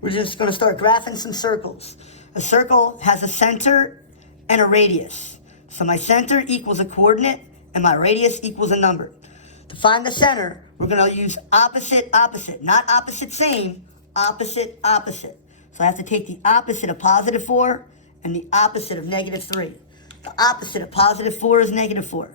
We're just going to start graphing some circles. A circle has a center and a radius. So my center equals a coordinate and my radius equals a number. To find the center, we're going to use opposite, opposite. Not opposite same, opposite, opposite. So I have to take the opposite of positive 4 and the opposite of negative 3. The opposite of positive 4 is negative 4.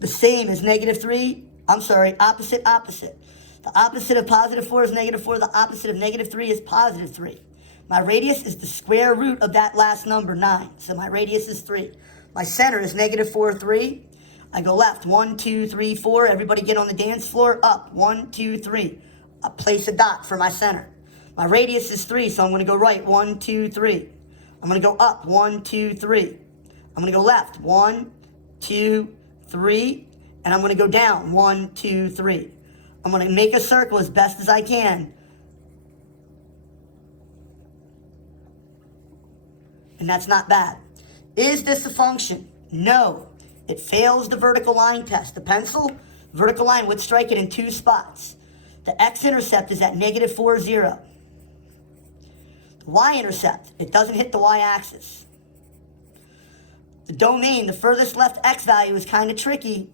The same is negative 3. Opposite, opposite. The opposite of positive 4 is negative 4. The opposite of negative 3 is positive 3. My radius is the square root of that last number, 9. So my radius is 3. My center is negative 4, 3. I go left, 1, 2, 3, 4. Everybody get on the dance floor. Up, 1, 2, 3. I place a dot for my center. My radius is 3, so I'm going to go right, 1, 2, 3. I'm going to go up, 1, 2, 3. I'm going to go left, 1, 2, 3. And I'm going to go down, 1, 2, 3. I'm going to make a circle as best as I can. And that's not bad. Is this a function? No. It fails the vertical line test. The pencil, vertical line would strike it in 2 spots. The x-intercept is at negative 4, 0. The y-intercept, it doesn't hit the y-axis. The domain, the furthest left x value is kind of tricky.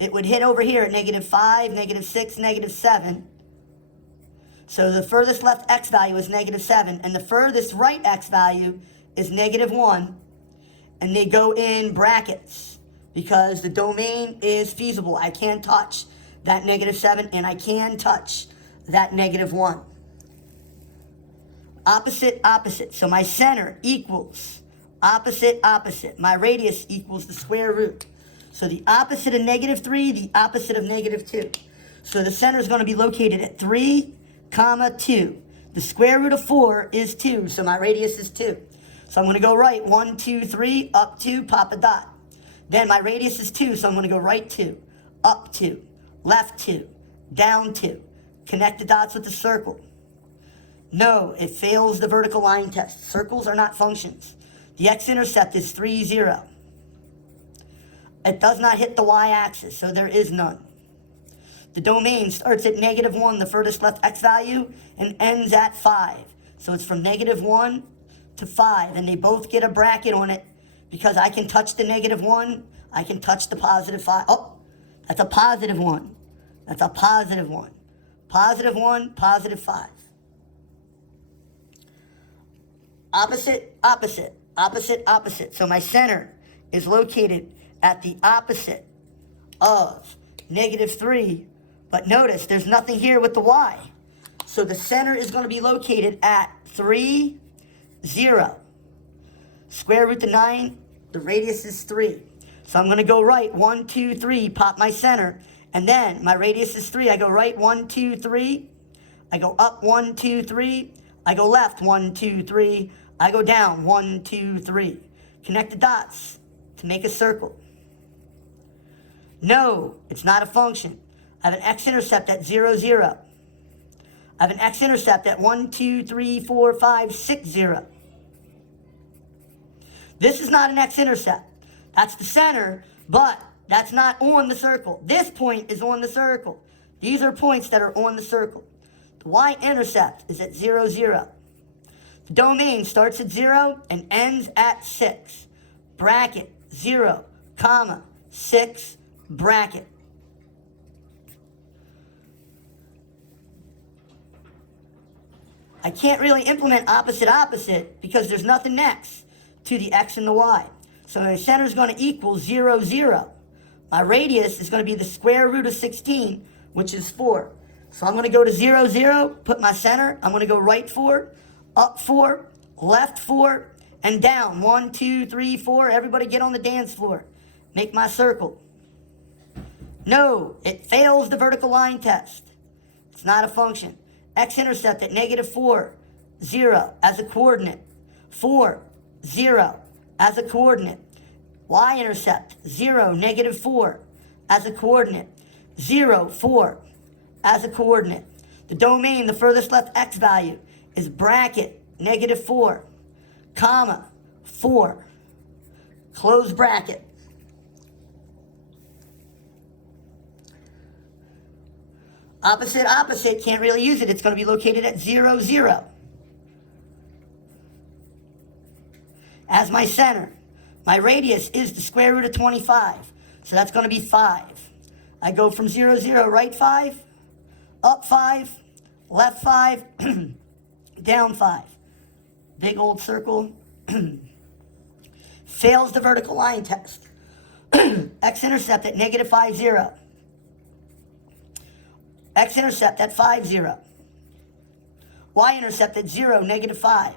It would hit over here at negative 5, negative 6, negative 7. So the furthest left x value is negative 7, and the furthest right x value is negative 1, and they go in brackets because the domain is feasible. I can touch that negative 7, and I can touch that negative 1. Opposite, opposite. So my center equals opposite, opposite. My radius equals the square root. So the opposite of negative 3, the opposite of negative 2. So the center is going to be located at 3, 2. The square root of 4 is 2, so my radius is 2. So I'm going to go right, 1, 2, 3, up 2, pop a dot. Then my radius is 2, so I'm going to go right 2, up 2, left 2, down 2. Connect the dots with the circle. No, it fails the vertical line test. Circles are not functions. The x-intercept is 3, 0. It does not hit the y-axis, so there is none. The domain starts at negative 1, the furthest left x value, and ends at 5. So it's from negative 1 to 5, and they both get a bracket on it because I can touch the negative 1, I can touch the positive 5. Oh, that's a positive 1. That's a positive 1. Positive 1, positive 5. Opposite, opposite, opposite, opposite. So my center is located at the opposite of negative 3, but notice there's nothing here with the y. So the center is going to be located at 3, 0. Square root of 9, the radius is 3. So I'm going to go right, 1, 2, 3, pop my center, and then my radius is 3. I go right, 1, 2, 3. I go up, 1, 2, 3. I go left, 1, 2, 3. I go down, 1, 2, 3. Connect the dots to make a circle. No, it's not a function. I have an x-intercept at 0, 0. I have an x-intercept at 1, 2, 3, 4, 5, 6, 0. This is not an x-intercept. That's the center, but that's not on the circle. This point is on the circle. These are points that are on the circle. The y-intercept is at 0, 0. The domain starts at 0 and ends at 6. Bracket, 0, comma, 6, bracket. I can't really implement opposite, opposite because there's nothing next to the x and the y. So my center is going to equal 0, 0. My radius is going to be the square root of 16, which is 4. So I'm going to go to 0, 0, put my center. I'm going to go right 4, up 4, left 4, and down. 1, 2, 3, 4. Everybody get on the dance floor. Make my circle. No, it fails the vertical line test. It's not a function. X-intercept at negative 4, 0 as a coordinate. 4, 0 as a coordinate. Y-intercept, 0, negative 4 as a coordinate. 0, 4 as a coordinate. The domain, the furthest left x value, is bracket, negative 4, comma, 4. Close bracket. Opposite, opposite, can't really use it. It's going to be located at 0, 0. As my center, my radius is the square root of 25. So that's going to be 5. I go from 0, 0, right 5, up 5, left 5, down 5. Big old circle. Fails the vertical line test. X-intercept at negative 5, 0. X-intercept at 5, 0. Y-intercept at 0, negative 5.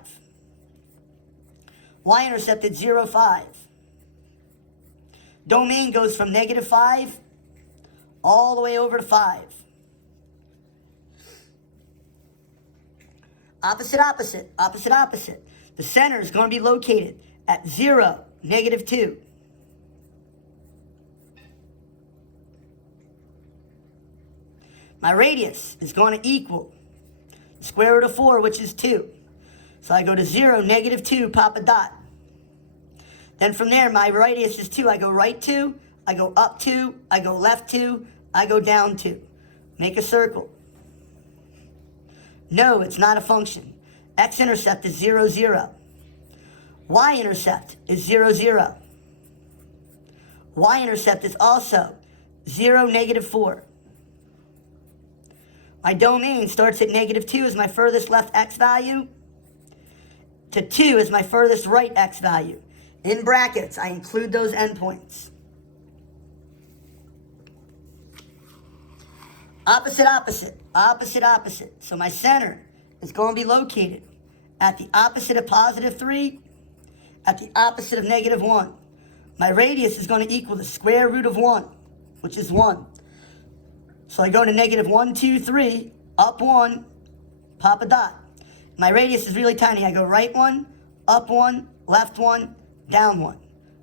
Y-intercept at 0, 5. Domain goes from negative 5 all the way over to 5. Opposite, opposite, opposite, opposite. The center is going to be located at 0, negative 2. My radius is going to equal the square root of 4, which is 2. So I go to 0, negative 2, pop a dot. Then from there, my radius is 2. I go right 2, I go up 2, I go left 2, I go down 2. Make a circle. No, it's not a function. X-intercept is 0, 0. Y-intercept is 0, 0. Y-intercept is also 0, negative 4. My domain starts at negative 2 as my furthest left x value to 2 as my furthest right x value. In brackets, I include those endpoints. Opposite, opposite, opposite, opposite. So my center is going to be located at the opposite of positive 3, at the opposite of negative 1. My radius is going to equal the square root of 1, which is 1. So I go to negative 1, 2, 3, up 1, pop a dot. My radius is really tiny. I go right 1, up 1, left 1, down 1.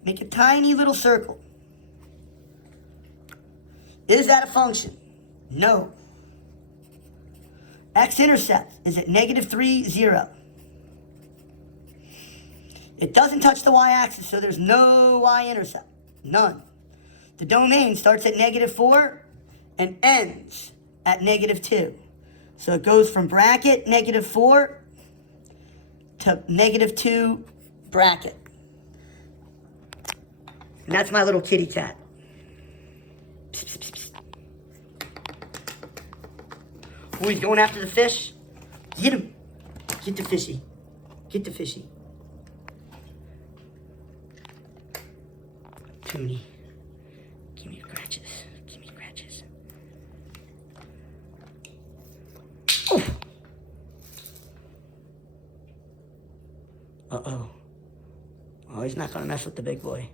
Make a tiny little circle. Is that a function? No. X-intercept is at negative 3, 0. It doesn't touch the y-axis, so there's no y-intercept. None. The domain starts at negative 4 and ends at negative 2. So it goes from bracket negative 4 to negative 2 bracket. And that's my little kitty cat. Psst, psst, psst, psst. Oh, he's going after the fish. Get him. Get the fishy. Get the fishy. Toonie. Give me your scratches. Give me scratches. Oh. Uh-oh. Oh, he's not going to mess with the big boy.